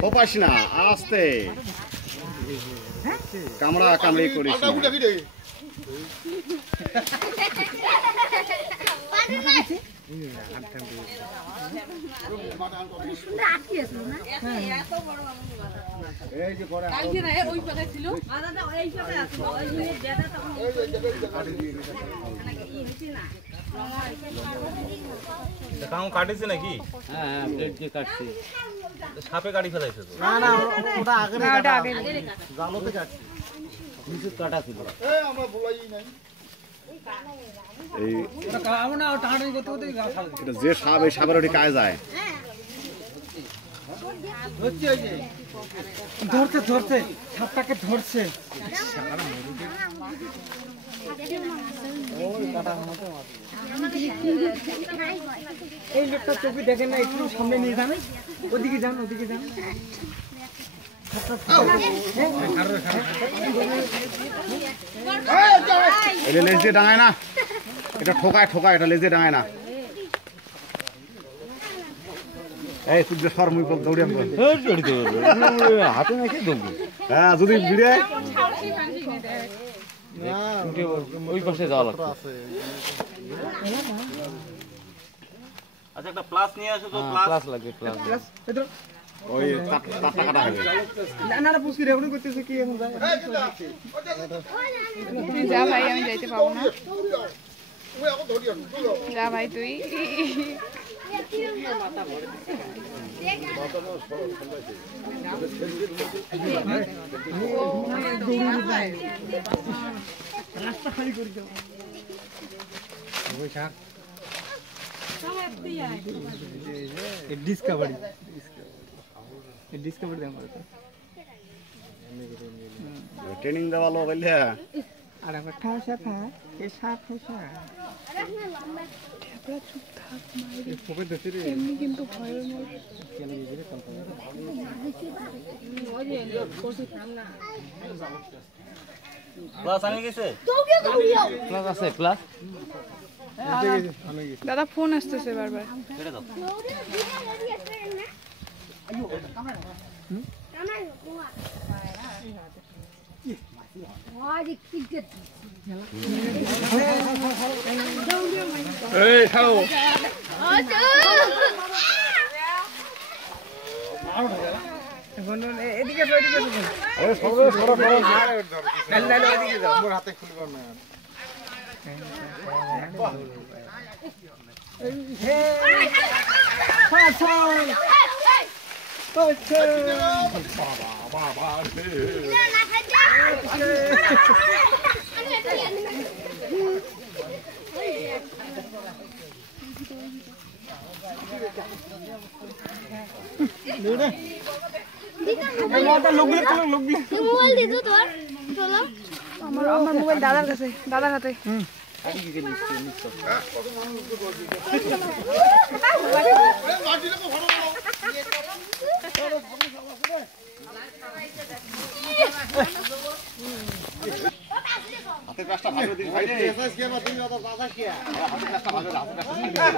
খোপাস না, আস্তে কামড়া কামড়ি করিস না। কাটিছে নাকি? হ্যাঁ প্লেট দিয়ে কাটছি। সাপে কাটি ফেলাইছে তো? না না ওটা আগে জালতে কাটছি। কিছু কাটা ছিল। আমরা বলাই নাই। যে সাপ এই সাপের ওটি কাজ যায়। ধরছে সাপটাকে ধরছে। এই লোকটা চোখে দেখেন না, একটু সামনে নিয়ে যান, ওদিকে যান। এটা লেজ দিয়ে ডাঙায় না, এটা ঠোকায়, এটা লেজ দিয়ে ডাঙায় না। এই তুই যে সর মুই দৌড়ে হাতে নাকি দমবো। হ্যাঁ যদি ভিড়ে ওই পাশে যাওয়া লাগতো। আচ্ছা একটা প্লাস নিয়ে আসো তো। প্লাস লাগবে, প্লাস। ওই তারটা কাটা হবে। না পুষ্কি রেকর্ডিং করতেছে কি এখন যায়? তুই যা ভাই, আমি যাইতে পাবো না। যা ভাই তুই। রাস্তা খালি করে দাও। ডিসকাভারি ট্রেনিং দেওয়া লোক হইলে আর আমার ঠাসা থা এ সাপ ঠাসা চুপ থাক এমনি কিন্তু ভয়ের প্লাস আনি গেছে? প্লাস আছে, প্লাস। দাদা ফোন আসতেছে বারবার। কেটে দাও। এই খাও এখন এদিকে এদিকে আরে সরো সরো এদিকে যাও, মোর হাতে খুলব না। আমার মোবাইল দাদার কাছে, দাদার হাতে। হাতে কাজটা ভালো দিন ভাই রে। হাতে কাজটা ভালো, হাতে কাজটা